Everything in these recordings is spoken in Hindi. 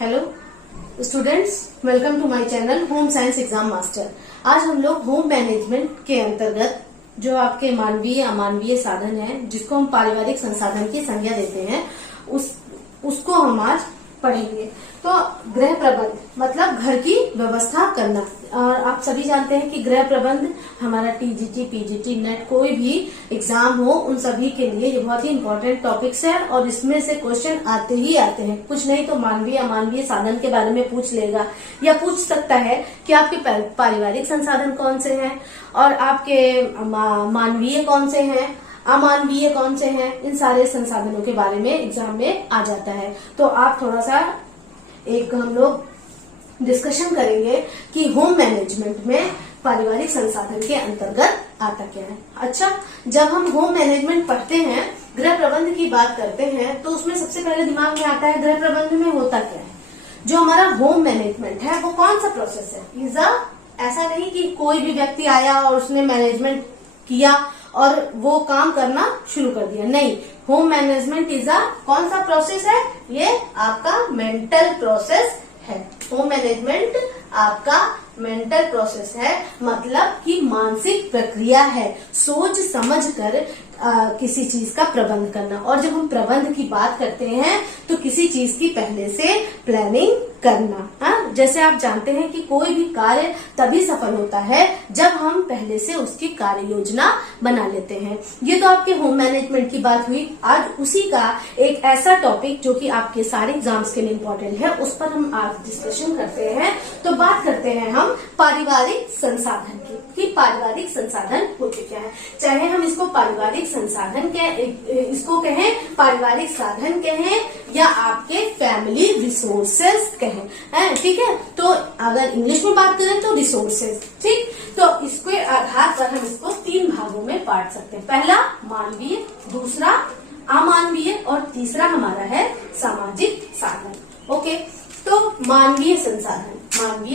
Hello students, welcome to my channel home science exam master. आज हम लोग होम मैनेजमेंट के अंतर्गत जो आपके मानवीय अमानवीय साधन है, जिसको हम पारिवारिक संसाधन की संज्ञा देते हैं, उसको हम आज पढ़ेंगे। तो गृह प्रबंध मतलब घर की व्यवस्था करना। और आप सभी जानते हैं कि गृह प्रबंध हमारा टीजीटी, पीजीटी, नेट कोई भी एग्जाम हो, उन सभी के लिए ये बहुत ही इंपॉर्टेंट टॉपिक्स है और इसमें से क्वेश्चन आते ही आते हैं। कुछ नहीं तो मानवीय अमानवीय साधन के बारे में पूछ लेगा या पूछ सकता है कि आपके पारिवारिक संसाधन कौन से हैं और आपके मानवीय कौन से हैं, अमानवीय कौन से हैं। इन सारे संसाधनों के बारे में एग्जाम में आ जाता है। तो आप थोड़ा सा एक हम लोग डिस्कशन करेंगे कि होम मैनेजमेंट में पारिवारिक संसाधन के अंतर्गत आता क्या है। अच्छा, जब हम होम मैनेजमेंट पढ़ते हैं, गृह प्रबंध की बात करते हैं, तो उसमें सबसे पहले दिमाग में आता है गृह प्रबंध में होता क्या है। जो हमारा होम मैनेजमेंट है वो कौन सा प्रोसेस है। ऐसा नहीं कि कोई भी व्यक्ति आया और उसने मैनेजमेंट किया और वो काम करना शुरू कर दिया, नहीं। होम मैनेजमेंट इज कौन सा प्रोसेस है, ये आपका मेंटल प्रोसेस है। होम मैनेजमेंट आपका मेंटल प्रोसेस है, मतलब कि मानसिक प्रक्रिया है, सोच समझ कर किसी चीज का प्रबंध करना। और जब हम प्रबंध की बात करते हैं तो किसी चीज की पहले से प्लानिंग करना। जैसे आप जानते हैं कि कोई भी कार्य तभी सफल होता है जब हम पहले से उसकी कार्य योजना बना लेते हैं। ये तो आपके होम मैनेजमेंट की बात हुई। आज उसी का एक ऐसा टॉपिक जो कि आपके सारे एग्जाम्स के लिए इम्पोर्टेंट है, उस पर हम आज डिस्कशन करते हैं। तो बात करते हैं हम पारिवारिक संसाधन की, कि पारिवारिक संसाधन होते क्या है। चाहे हम इसको पारिवारिक संसाधन इसको कहें, पारिवारिक साधन कहें, या आपके फैमिली रिसोर्सेज कहें, ठीक है। तो अगर इंग्लिश में बात करें तो रिसोर्सेज, ठीक। तो इसके आधार पर हम इसको 3 भागों में बांट सकते हैं। पहला मानवीय, दूसरा अमानवीय और तीसरा हमारा है सामाजिक साधन। ओके, तो मानवीय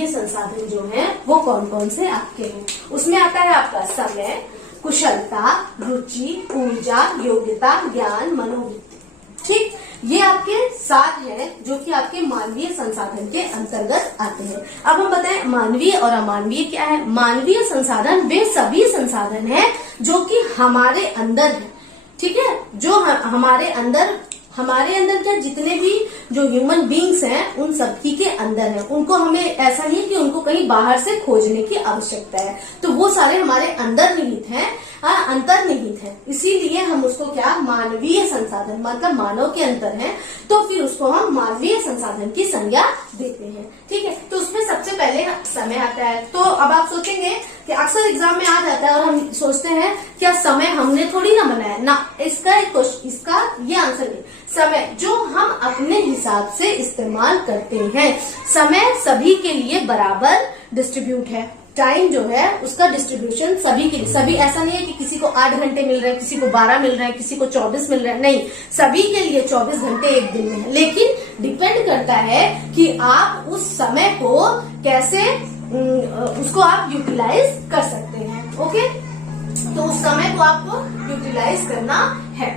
संसाधन जो है वो कौन कौन से आपके हैं। उसमें आता है आपका समय, कुशलता, रुचि, ऊर्जा, योग्यता, ज्ञान, मनोवृत्ति, ठीक। ये आपके 7 हैं जो कि आपके मानवीय संसाधन के अंतर्गत आते हैं। अब हम बताएं मानवीय और अमानवीय क्या है। मानवीय संसाधन वे सभी संसाधन हैं जो कि हमारे अंदर है, ठीक है। जो हमारे अंदर क्या, जितने भी जो ह्यूमन बींग्स हैं उन सबकी के अंदर है। उनको हमें ऐसा नहीं कि उनको कहीं बाहर से खोजने की आवश्यकता है, तो वो सारे हमारे अंदर निहित हैं, अंतर्निहित है। इसीलिए हम उसको क्या, मानवीय संसाधन मतलब मानव के अंतर है, तो फिर उसको हम मानवीय संसाधन की संज्ञा देते हैं, ठीक है। तो उसमें सबसे पहले समय आता है। तो अब आप सोचेंगे कि अक्सर एग्जाम में आ जाता है और हम सोचते हैं क्या समय हमने थोड़ी ना बनाया ना। इसका ये आंसर नहीं। समय जो हम अपने हिसाब से इस्तेमाल करते हैं। समय सभी के लिए बराबर डिस्ट्रीब्यूट है। टाइम जो है उसका डिस्ट्रीब्यूशन सभी के लिए, सभी ऐसा नहीं है कि किसी को 8 घंटे मिल रहे हैं, किसी को 12 मिल रहे हैं, किसी को 24 मिल रहे हैं, नहीं। सभी के लिए 24 घंटे एक दिन में है, लेकिन डिपेंड करता है कि आप उस समय को कैसे उसको आप यूटिलाइज कर सकते हैं। ओके, तो उस समय को आपको यूटिलाइज करना है,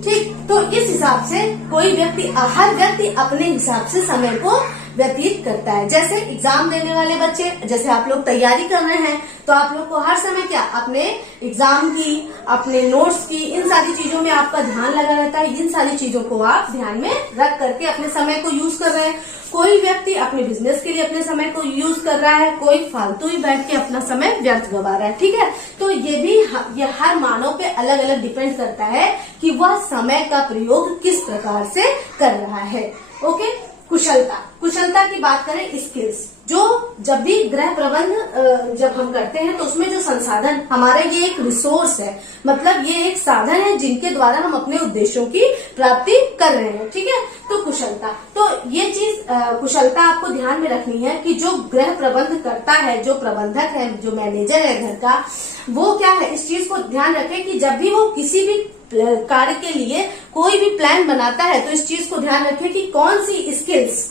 ठीक। तो इस हिसाब से हर व्यक्ति अपने हिसाब से समय को व्यतीत करता है। जैसे एग्जाम देने वाले बच्चे, जैसे आप लोग तैयारी कर रहे हैं, तो आप लोग को हर समय क्या, अपने एग्जाम की, अपने नोट्स की, इन सारी चीजों में आपका ध्यान लगा रहता है। इन सारी चीजों को आप ध्यान में रख करके अपने समय को यूज कर रहे हैं। कोई व्यक्ति अपने बिजनेस के लिए अपने समय को यूज कर रहा है, कोई फालतू ही बैठ के अपना समय व्यर्थ गवा रहा है, ठीक है। तो ये हर मानव पे अलग अलग डिपेंड करता है कि वह समय का प्रयोग किस प्रकार से कर रहा है। ओके, कुशलता की बात करें, स्किल्स, जो जब भी गृह प्रबंध जब हम करते हैं तो उसमें जो संसाधन हमारा, ये एक रिसोर्स है, मतलब ये एक साधन है जिनके द्वारा हम अपने उद्देश्यों की प्राप्ति कर रहे हैं, ठीक है। तो कुशलता, तो ये चीज कुशलता आपको ध्यान में रखनी है कि जो गृह प्रबंध करता है, जो प्रबंधक है, जो मैनेजर है घर का, वो क्या है, इस चीज को ध्यान रखे कि जब भी वो किसी भी कार्य के लिए कोई भी प्लान बनाता है तो इस चीज को ध्यान रखें कि कौन सी स्किल्स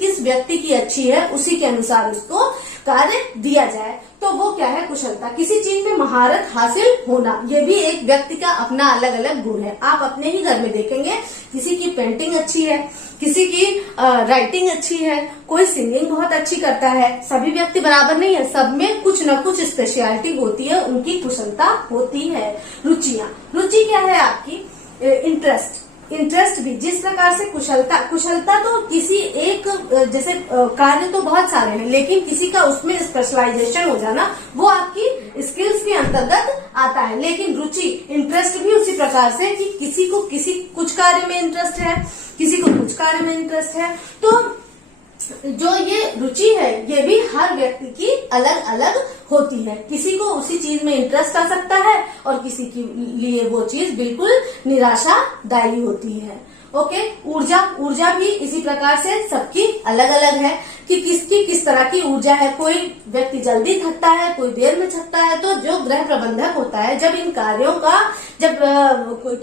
किस व्यक्ति की अच्छी है, उसी के अनुसार उसको कार्य दिया जाए। तो वो क्या है, कुशलता। किसी चीज में महारत हासिल होना, ये भी एक व्यक्ति का अपना अलग अलग गुण है। आप अपने ही घर में देखेंगे, किसी की पेंटिंग अच्छी है, किसी की राइटिंग अच्छी है, कोई सिंगिंग बहुत अच्छी करता है। सभी व्यक्ति बराबर नहीं है, सब में कुछ न कुछ स्पेशलिटी होती है, उनकी कुशलता होती है। रुचियां, रुचि क्या है आपकी, इंटरेस्ट। इंटरेस्ट भी जिस प्रकार से कुशलता तो किसी एक जैसे कार्य तो बहुत सारे हैं, लेकिन किसी का उसमें स्पेशलाइजेशन हो जाना वो आपकी स्किल्स के अंतर्गत आता है। लेकिन रुचि, इंटरेस्ट भी उसी प्रकार से कि किसी को कुछ कार्य में इंटरेस्ट है, किसी को कुछ कार्य में इंटरेस्ट है। तो जो ये रुचि है ये भी हर व्यक्ति की अलग अलग होती है। किसी को उसी चीज में इंटरेस्ट आ सकता है और किसी के लिए वो चीज बिल्कुल निराशादायी होती है। ओके, ऊर्जा भी इसी प्रकार से सबकी अलग अलग है कि किसकी किस तरह की ऊर्जा है। कोई व्यक्ति जल्दी थकता है, कोई देर में थकता है। तो जो गृह प्रबंधक होता है, जब इन कार्यों का, जब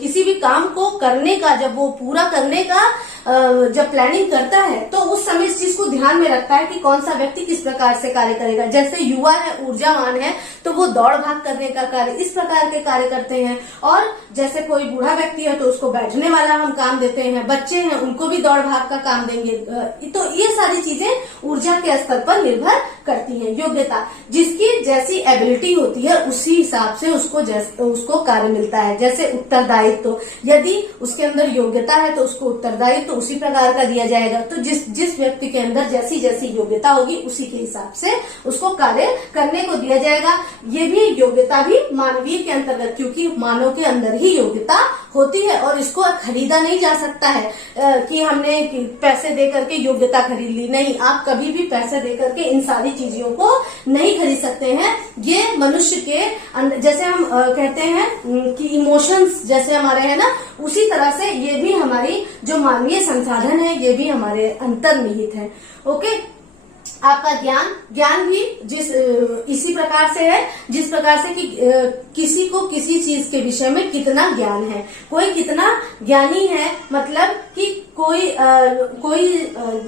किसी भी काम को करने का, जब वो पूरा करने का जब प्लानिंग करता है, तो उस समय इस चीज को ध्यान में रखता है कि कौन सा व्यक्ति किस प्रकार से कार्य करेगा। जैसे युवा है, ऊर्जावान है, तो वो दौड़ भाग करने का कार्य, इस प्रकार के कार्य करते हैं। और जैसे कोई बूढ़ा व्यक्ति है तो उसको बैठने वाला हम काम देते हैं, बच्चे हैं उनको भी दौड़ भाग का काम देंगे। तो ये सारी चीजें ऊर्जा के स्तर पर निर्भर करती हैं। योग्यता, जिसकी जैसी एबिलिटी होती है उसी हिसाब से उसको कार्य मिलता है। जैसे उत्तरदायित्व, यदि उसके अंदर योग्यता है तो उसको उत्तरदायित्व उसी प्रकार का दिया जाएगा। तो जिस व्यक्ति के अंदर जैसी जैसी योग्यता होगी उसी के हिसाब से उसको कार्य करने को दिया जाएगा। ये भी योग्यता भी मानवीय के अंतर्गत, क्योंकि मानव के अंदर ही योग्यता होती है और इसको खरीदा नहीं जा सकता है कि हमने पैसे दे करके योग्यता खरीद ली। नहीं, आप कभी भी पैसे दे करके इन सारी चीजों को नहीं खरीद सकते हैं। ये मनुष्य के जैसे हम कहते हैं कि इमोशंस जैसे हमारे हैं ना, उसी तरह से ये भी हमारी जो मानवीय संसाधन है ये भी हमारे अंतर्निहित है। ओके, आपका ज्ञान भी इसी प्रकार से है जिस प्रकार से कि किसी को किसी चीज के विषय में कितना ज्ञान है। कोई कितना ज्ञानी है, मतलब कि कोई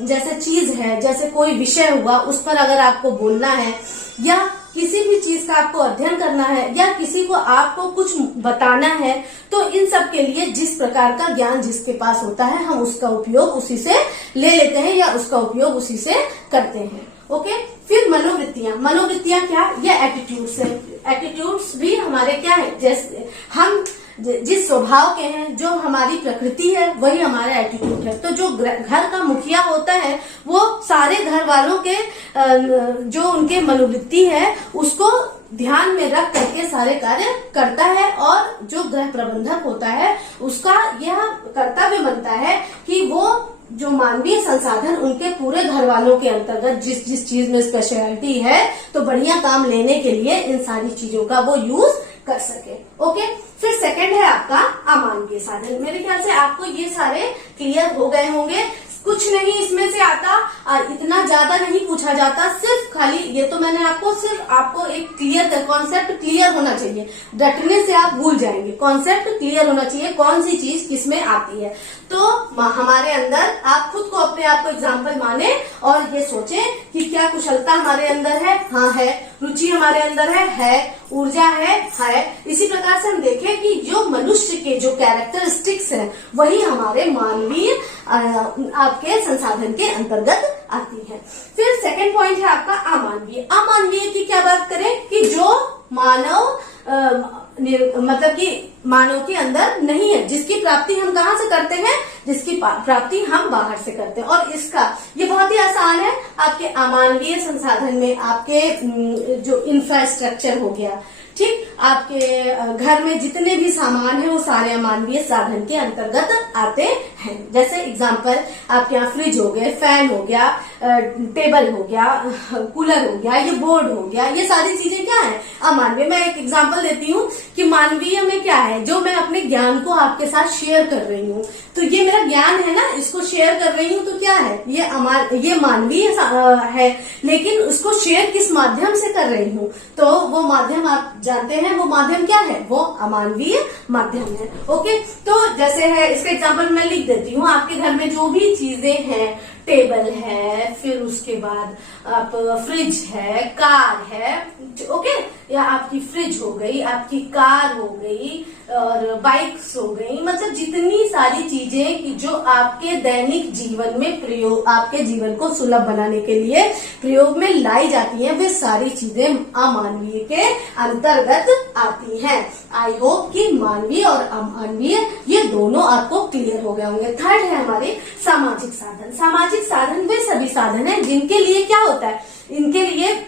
जैसे चीज है, जैसे कोई विषय हुआ, उस पर अगर आपको बोलना है या किसी भी चीज का आपको अध्ययन करना है या किसी को आपको कुछ बताना है, तो इन सब के लिए जिस प्रकार का ज्ञान जिसके पास होता है हम उसका उपयोग उसी से ले लेते हैं या उसका उपयोग उसी से करते हैं। ओके, फिर मनोवृत्तियां क्या, ये एटीट्यूड्स है। एटीट्यूड्स भी हमारे क्या है, जैसे हम जिस स्वभाव के हैं, जो हमारी प्रकृति है वही हमारा एटीट्यूड है। तो जो घर का मुखिया होता है वो सारे घर वालों के जो उनके मनोवृत्ति है उसको ध्यान में रख करके सारे कार्य करता है। और जो गृह प्रबंधक होता है उसका यह कर्तव्य बनता है कि वो जो मानवीय संसाधन उनके पूरे घर वालों के अंतर्गत जिस चीज में स्पेशलिटी है तो बढ़िया काम लेने के लिए इन सारी चीजों का वो यूज कर सके। ओके, फिर सेकंड है आपका अमानवीय साधन। मेरे ख्याल से आपको ये सारे क्लियर हो गए होंगे। कुछ नहीं इसमें से आता, इतना ज्यादा नहीं पूछा जाता, सिर्फ खाली ये तो मैंने आपको एक क्लियर कॉन्सेप्ट क्लियर होना चाहिए। रटने से आप भूल जाएंगे, कॉन्सेप्ट क्लियर होना चाहिए कौन सी चीज किसमें आती है। तो हमारे अंदर आप खुद को अपने आप को एग्जाम्पल माने और ये सोचें कि क्या कुशलता हमारे अंदर है, हाँ है। रुचि हमारे अंदर है। ऊर्जा है। इसी प्रकार से हम देखें कि जो मनुष्य के जो कैरेक्टरिस्टिक्स हैं वही हमारे मानवीय आपके संसाधन के अंतर्गत आती है। फिर सेकंड पॉइंट है आपका अमानवीय। अमानवीय की क्या बात करें कि जो मानव मतलब कि मानव के अंदर नहीं है, जिसकी प्राप्ति हम कहाँ से करते हैं, जिसकी प्राप्ति हम बाहर से करते हैं। और इसका ये बहुत ही आसान है, आपके अमानवीय संसाधन में आपके जो इंफ्रास्ट्रक्चर हो गया, ठीक, आपके घर में जितने भी सामान है वो सारे अमानवीय साधन के अंतर्गत आते हैं। जैसे एग्जांपल आपके यहाँ फ्रिज हो गए, फैन हो गया, टेबल हो गया, कूलर हो गया, ये बोर्ड हो गया, ये सारी चीजें क्या है, अमानवीय। मैं एक एग्जांपल देती हूँ कि मानवीय में क्या है, जो मैं अपने ज्ञान को आपके साथ शेयर कर रही हूँ, तो ये मेरा ज्ञान है ना, इसको शेयर कर रही हूँ तो क्या है, ये मानवीय है। लेकिन उसको शेयर किस माध्यम से कर रही हूँ, तो वो माध्यम आप जानते हैं, वो माध्यम क्या है, वो अमानवीय माध्यम है। ओके, तो जैसे है इसका एग्जांपल मैं लिख देती हूँ। आपके घर में जो भी चीजें हैं, टेबल है, फिर उसके बाद आप फ्रिज है, कार है, ओके, या आपकी फ्रिज हो गई, आपकी कार हो गई और बाइक्स हो गई, मतलब जितनी सारी चीजें जो आपके दैनिक जीवन में प्रयोग, आपके जीवन को सुलभ बनाने के लिए प्रयोग में लाई जाती हैं, वे सारी चीजें अमानवीय के अंतर्गत आती हैं। आई होप कि मानवीय और अमानवीय ये दोनों आपको क्लियर हो गए होंगे। थर्ड है हमारे सामाजिक साधन। सामाजिक साधन वे सभी साधन हैं जिनके लिए क्या होता है, इनके लिए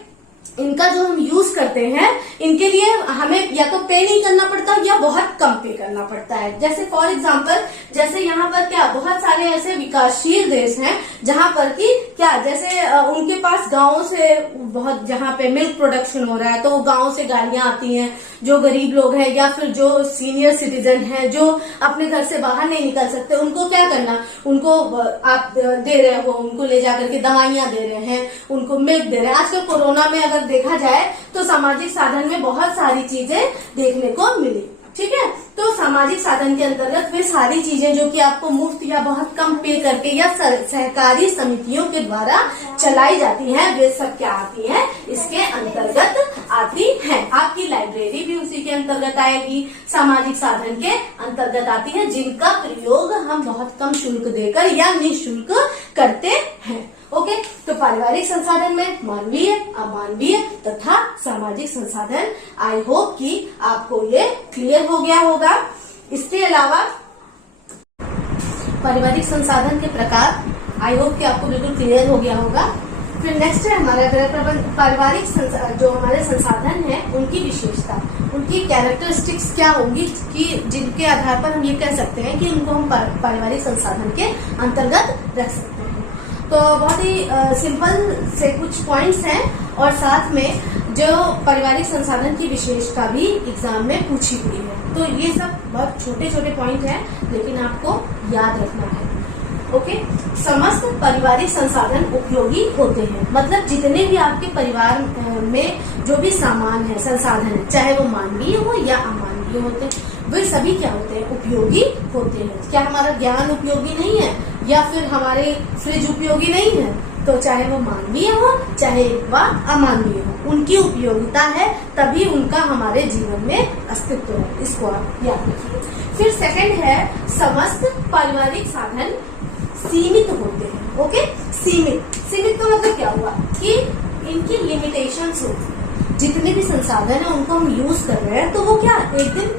इनका जो हम यूज करते हैं, इनके लिए हमें या तो पे नहीं करना पड़ता या बहुत कम पे करना पड़ता है। जैसे फॉर एग्जांपल, जैसे यहाँ पर क्या बहुत सारे ऐसे विकासशील देश हैं जहां पर कि क्या, जैसे उनके पास गांवों से बहुत, जहां पे मिल्क प्रोडक्शन हो रहा है तो गांवों से गाड़ियां आती हैं। जो गरीब लोग हैं या फिर जो सीनियर सिटीजन हैं जो अपने घर से बाहर नहीं निकल सकते, उनको क्या करना, उनको आप दे रहे हो, उनको ले जाकर के दवाइयां दे रहे हैं, उनको मिल्क दे रहे हैं। आजकल कोरोना में अगर देखा जाए तो सामाजिक साधन में बहुत सारी चीजें देखने को मिली, ठीक है। तो सामाजिक साधन के अंतर्गत वे सारी चीजें जो कि आपको मुफ्त या बहुत कम पे करके या सहकारी समितियों के द्वारा चलाई जाती हैं, वे सब क्या आती हैं, इसके अंतर्गत आती हैं। आपकी लाइब्रेरी भी उसी के अंतर्गत आएगी, सामाजिक साधन के अंतर्गत आती है, जिनका प्रयोग हम बहुत कम शुल्क देकर या निःशुल्क करते हैं। ओके, तो पारिवारिक संसाधन में मानवीय, अमानवीय तथा सामाजिक संसाधन। आई होप कि आपको ये क्लियर हो गया होगा। इसके अलावा पारिवारिक संसाधन के प्रकार, आई होप कि आपको बिल्कुल क्लियर हो गया होगा। फिर नेक्स्ट है हमारा पारिवारिक जो हमारे संसाधन है उनकी विशेषता, उनकी कैरेक्टरिस्टिक्स क्या होंगी कि जिनके आधार पर हम ये कह सकते हैं कि उनको हम पारिवारिक संसाधन के अंतर्गत रख सकते हैं। तो बहुत ही सिंपल से कुछ पॉइंट्स हैं और साथ में जो पारिवारिक संसाधन की विशेषता भी एग्जाम में पूछी हुई है। तो ये सब बहुत छोटे छोटे पॉइंट हैं, लेकिन आपको याद रखना है। ओके, समस्त पारिवारिक संसाधन उपयोगी होते हैं, मतलब जितने भी आपके परिवार में जो भी सामान है, संसाधन है, चाहे वो मानवीय हो या अमानवीय होते हैं, वे सभी क्या होते हैं, उपयोगी होते हैं। क्या हमारा ज्ञान उपयोगी नहीं है या फिर हमारे फ्रिज उपयोगी नहीं है? तो चाहे वो मानवीय हो चाहे वह अमानवीय हो, उनकी उपयोगिता है, तभी उनका हमारे जीवन में अस्तित्व है। इसको आप याद रखिए। फिर सेकंड है, समस्त पारिवारिक साधन सीमित होते हैं। ओके, सीमित, सीमित तो मतलब क्या हुआ कि इनकी लिमिटेशंस होती है। जितने भी संसाधन है उनको हम यूज कर रहे हैं तो वो क्या एक दिन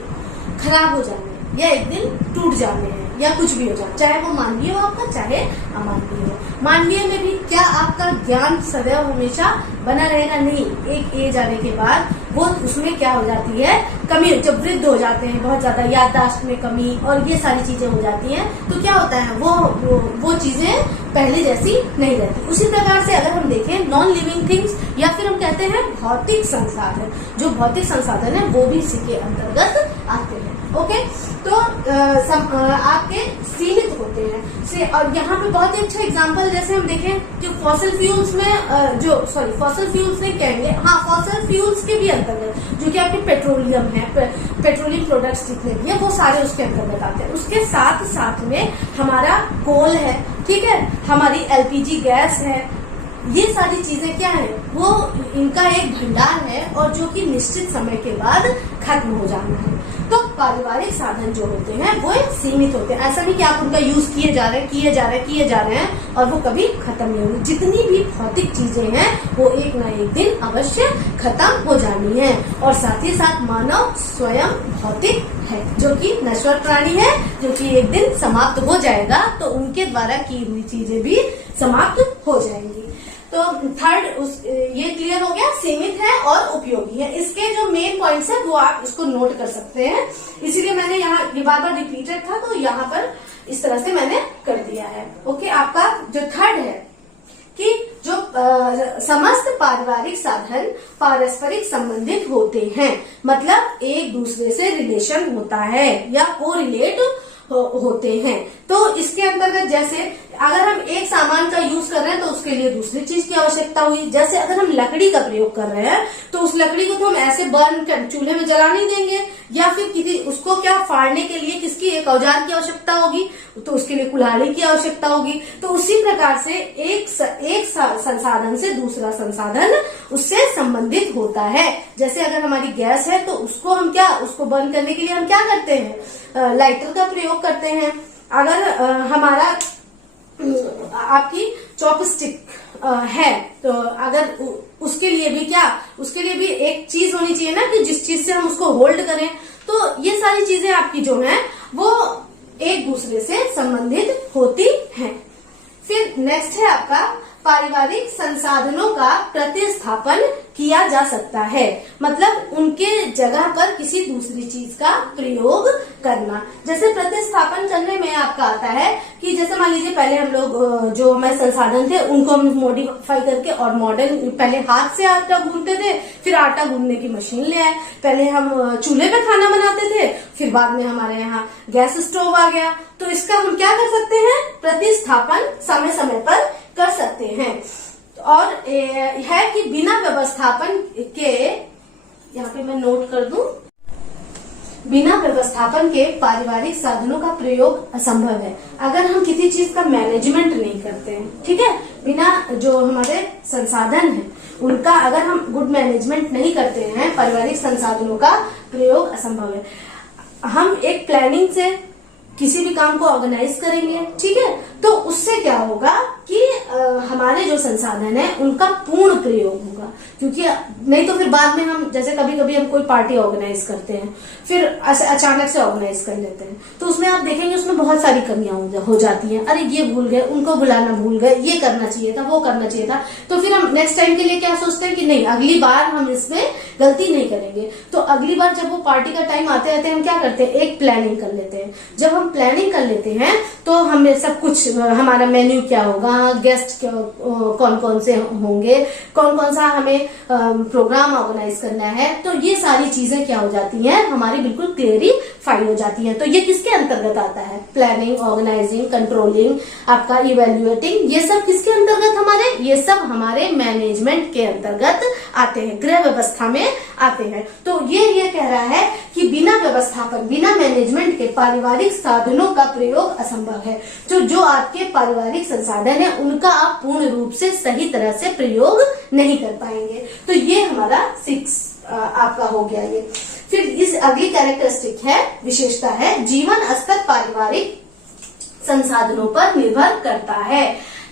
खराब हो जाने या एक दिन टूट जाने हैं या कुछ भी हो जाए, चाहे वो मानवीय हो आपका चाहे अमानवीय हो। मानवीय में भी क्या आपका ज्ञान सदैव हमेशा बना रहेगा? नहीं, एक एज आने के बाद वो उसमें क्या हो जाती है, कमी, जब वृद्ध हो जाते हैं, बहुत ज्यादा याददाश्त में कमी और ये सारी चीजें हो जाती हैं, तो क्या होता है वो चीजें पहले जैसी नहीं रहती। उसी प्रकार से अगर हम देखें नॉन लिविंग थिंग्स या फिर हम कहते हैं भौतिक संसाधन, जो भौतिक संसाधन है वो भी इसी के अंतर्गत आते हैं। ओके, तो आपके सीमित होते हैं। और यहाँ पे बहुत ही अच्छा एग्जांपल जैसे हम देखें कि फॉसिल फ्यूल्स में फॉसिल फ्यूल्स नहीं कहेंगे, हाँ फॉसिल फ्यूल्स के भी अंतर्गत जो कि आपके पेट्रोलियम है, पेट्रोलियम प्रोडक्ट्स जितने भी है वो सारे उसके अंतर्गत आते हैं। उसके साथ साथ में हमारा कोल है, ठीक है, हमारी एलपीजी गैस है, ये सारी चीजें क्या है, वो इनका एक भंडार है और जो कि निश्चित समय के बाद खत्म हो जाना है। तो पारिवारिक साधन जो होते हैं वो एक सीमित होते हैं, ऐसा नहीं कि आप उनका यूज किए जा रहे हैं और वो कभी खत्म नहीं होंगे। जितनी भी भौतिक चीजें हैं वो एक न एक दिन अवश्य खत्म हो जानी है। और साथ ही साथ मानव स्वयं भौतिक है, जो कि नश्वर प्राणी है, जो कि एक दिन समाप्त हो जाएगा, तो उनके द्वारा की हुई चीजें भी समाप्त हो जाएंगी। तो थर्ड ये क्लियर हो गया, सीमित है और उपयोगी है। इसके जो मेन पॉइंट्स है वो आप इसको नोट कर सकते हैं, इसीलिए मैंने यहाँ ये बार रिपीटेड था तो यहाँ पर इस तरह से मैंने कर दिया है। ओके, आपका जो थर्ड है कि जो समस्त पारिवारिक साधन पारस्परिक संबंधित होते हैं, मतलब एक दूसरे से रिलेशन होता है या कोरिलेट होते हैं। तो इसके अंतर्गत जैसे अगर हम एक सामान का यूज कर रहे हैं तो उसके लिए दूसरी चीज की आवश्यकता हुई। जैसे अगर हम लकड़ी का प्रयोग कर रहे हैं तो उस लकड़ी को तो हम ऐसे बर्न कर चूल्हे में जला नहीं देंगे, या फिर किसी उसको क्या फाड़ने के लिए किसकी एक औजार की आवश्यकता होगी, तो उसके लिए कुल्हाड़ी की आवश्यकता होगी। तो उसी प्रकार से एक संसाधन से दूसरा संसाधन उससे संबंधित होता है। जैसे अगर हमारी गैस है तो उसको हम क्या, उसको बर्न करने के लिए हम क्या करते हैं, लाइटर का प्रयोग करते हैं। अगर हमारा आपकी चॉपस्टिक है तो अगर उसके लिए भी क्या, उसके लिए भी एक चीज होनी चाहिए ना कि जिस चीज से हम उसको होल्ड करें। तो ये सारी चीजें आपकी जो हैं वो एक दूसरे से संबंधित होती हैं। फिर नेक्स्ट है आपका पारिवारिक संसाधनों का प्रतिस्थापन किया जा सकता है, मतलब उनके जगह पर किसी दूसरी चीज का प्रयोग करना। जैसे प्रतिस्थापन करने में आपका आता है कि जैसे मान लीजिए पहले हम लोग जो हमारे संसाधन थे उनको हम मॉडिफाई करके और मॉडर्न, पहले हाथ से आटा गूंथते थे, फिर आटा गूंथने की मशीन ले आए। पहले हम चूल्हे पे खाना बनाते थे, फिर बाद में हमारे यहाँ गैस स्टोव आ गया। तो इसका हम क्या कर सकते हैं, प्रतिस्थापन समय समय पर कर सकते हैं। और है कि बिना व्यवस्थापन के, यहाँ पे मैं नोट कर दूं, बिना व्यवस्थापन के पारिवारिक साधनों का प्रयोग असंभव है। अगर हम किसी चीज का मैनेजमेंट नहीं करते हैं, ठीक है, बिना जो हमारे संसाधन है उनका अगर हम गुड मैनेजमेंट नहीं करते हैं, पारिवारिक संसाधनों का प्रयोग असंभव है। हम एक प्लानिंग से किसी भी काम को ऑर्गेनाइज करेंगे, ठीक है, तो उससे क्या होगा कि हमारे जो संसाधन है उनका पूर्ण प्रयोग होगा। क्योंकि नहीं तो फिर बाद में हम जैसे कभी कभी हम कोई पार्टी ऑर्गेनाइज करते हैं, फिर अचानक से ऑर्गेनाइज कर लेते हैं, तो उसमें आप देखेंगे उसमें बहुत सारी कमियां हो जाती हैं। अरे ये भूल गए, उनको बुलाना भूल गए, ये करना चाहिए था, वो करना चाहिए था। तो फिर हम नेक्स्ट टाइम के लिए क्या सोचते हैं कि नहीं, अगली बार हम इसमें गलती नहीं करेंगे। तो अगली बार जब वो पार्टी का टाइम आते रहते हैं हम क्या करते हैं, एक प्लानिंग कर लेते हैं। जब हम प्लानिंग कर लेते हैं तो हमें सब कुछ, हमारा मेन्यू क्या होगा, गेस्ट कौन कौन से होंगे, कौन कौन सा हमें प्रोग्राम ऑर्गेनाइज करना है, तो ये सारी चीजें क्या हो जाती हैं, हमारी बिल्कुल क्लियरिफाई हो जाती हैं। तो ये किसके अंतर्गत आता है, प्लानिंग, ऑर्गेनाइजिंग, कंट्रोलिंग, आपका इवेल्युएटिंग, ये सब किसके अंतर्गत, हमारे ये सब हमारे मैनेजमेंट के अंतर्गत आते हैं, गृह व्यवस्था में आते हैं। तो ये कह रहा है कि बिना व्यवस्थापन, बिना मैनेजमेंट के पारिवारिक साधनों का प्रयोग असंभव है। जो आपके पारिवारिक संसाधन है उनका आप पूर्ण रूप से सही तरह से प्रयोग नहीं कर पाएंगे। तो ये हमारा 6 आपका हो गया ये। फिर इस अगली कैरेक्टरिस्टिक है, विशेषता है, जीवन स्तर पारिवारिक संसाधनों पर निर्भर करता है।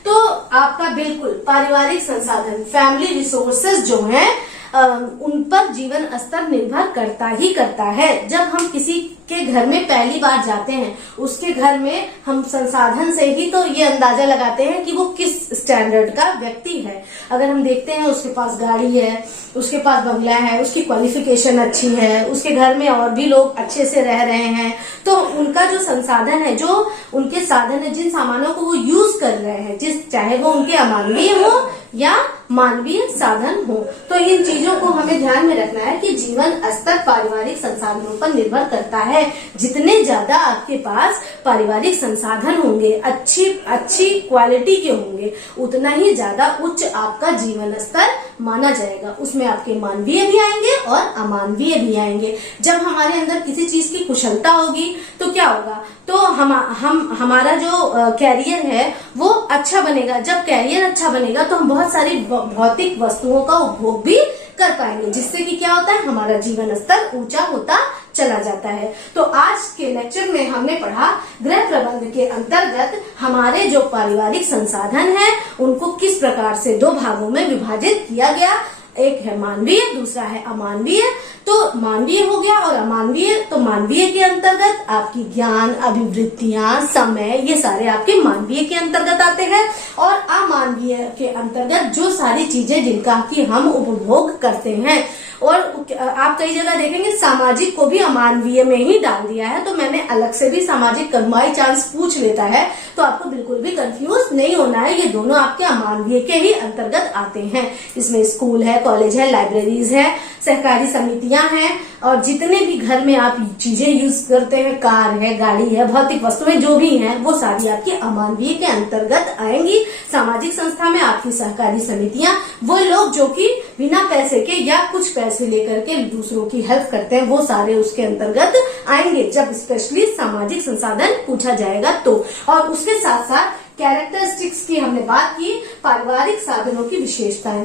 तो आपका बिल्कुल पारिवारिक संसाधन, फैमिली रिसोर्सेज जो हैं उन पर जीवन स्तर निर्भर करता ही करता है। जब हम किसी के घर में पहली बार जाते हैं, उसके घर में हम संसाधन से ही तो ये अंदाजा लगाते हैं कि वो किस स्टैंडर्ड का व्यक्ति है। अगर हम देखते हैं उसके पास गाड़ी है, उसके पास बंगला है, उसकी क्वालिफिकेशन अच्छी है, उसके घर में और भी लोग अच्छे से रह रहे हैं, तो उनका जो संसाधन है, जो उनके साधन है, जिन सामानों को वो यूज कर रहे हैं, चाहे वो उनके अमानवीय हो या मानवीय साधन हो, तो इन चीजों को हमें ध्यान में रखना है कि जीवन स्तर पारिवारिक संसाधनों पर निर्भर करता है। जितने ज्यादा आपके पास पारिवारिक संसाधन होंगे, अच्छी क्वालिटी के होंगे, उतना ही ज्यादा उच्च आपका जीवन स्तर माना जाएगा। उसमें आपके मानवीय भी आएंगे और अमानवीय भी आएंगे। जब हमारे अंदर किसी चीज की कुशलता होगी तो क्या होगा, तो हमारा जो कैरियर है वो अच्छा बनेगा। जब कैरियर अच्छा बनेगा तो हम बहुत सारी भौतिक वस्तुओं का उपभोग भी कर पाएंगे, जिससे कि क्या होता है, हमारा जीवन स्तर ऊंचा होता चला जाता है। तो आज के लेक्चर में हमने पढ़ा गृह प्रबंध के अंतर्गत हमारे जो पारिवारिक संसाधन है उनको किस प्रकार से 2 भागों में विभाजित किया गया। एक है मानवीय, दूसरा है अमानवीय। तो मानवीय हो गया और अमानवीय, तो मानवीय के अंतर्गत आपकी ज्ञान, अभिवृत्तियां, समय, ये सारे आपके मानवीय के अंतर्गत आते हैं। और अमानवीय के अंतर्गत जो सारी चीजें जिनका कि हम उपभोग करते हैं। और आप कई जगह देखेंगे सामाजिक को भी अमानवीय में ही डाल दिया है, तो मैंने अलग से भी सामाजिक कर, बाई चांस पूछ लेता है तो आपको बिल्कुल भी कंफ्यूज नहीं होना है। ये दोनों आपके अमानवीय के ही अंतर्गत आते हैं। इसमें स्कूल है, कॉलेज है, लाइब्रेरीज है, सहकारी समितियां हैं, और जितने भी घर में आप चीजें यूज करते हैं, कार है, गाड़ी है, भौतिक वस्तुएं जो भी हैं, वो सारी आपकी अमानवीय के अंतर्गत आएंगी। सामाजिक संस्था में आपकी सहकारी समितियां, वो लोग जो कि बिना पैसे के या कुछ पैसे लेकर के दूसरों की हेल्प करते हैं, वो सारे उसके अंतर्गत आएंगे जब स्पेशली सामाजिक संसाधन पूछा जाएगा तो। और उसके साथ साथ कैरेक्टरिस्टिक्स की हमने बात की, पारिवारिक साधनों की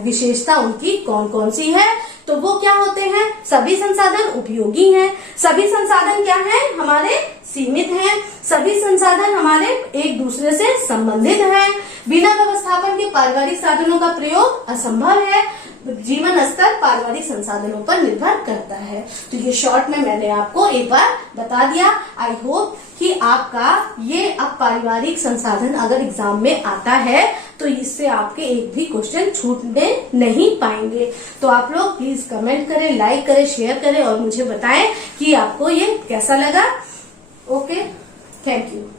विशेषता उनकी कौन कौन सी है, तो वो क्या होते हैं? सभी संसाधन उपयोगी हैं, सभी संसाधन क्या हैं? हमारे सीमित हैं, सभी संसाधन हमारे एक दूसरे से संबंधित हैं, बिना व्यवस्थापन के पारिवारिक साधनों का प्रयोग असंभव है, जीवन स्तर पारिवारिक संसाधनों पर निर्भर करता है। तो ये शॉर्ट में मैंने आपको एक बार बता दिया। आई होप कि आपका ये अब पारिवारिक संसाधन अगर एग्जाम में आता है तो इससे आपके एक भी क्वेश्चन छूटने नहीं पाएंगे। तो आप लोग प्लीज कमेंट करें, लाइक करें, शेयर करें और मुझे बताएं कि आपको ये कैसा लगा। Okay, thank you.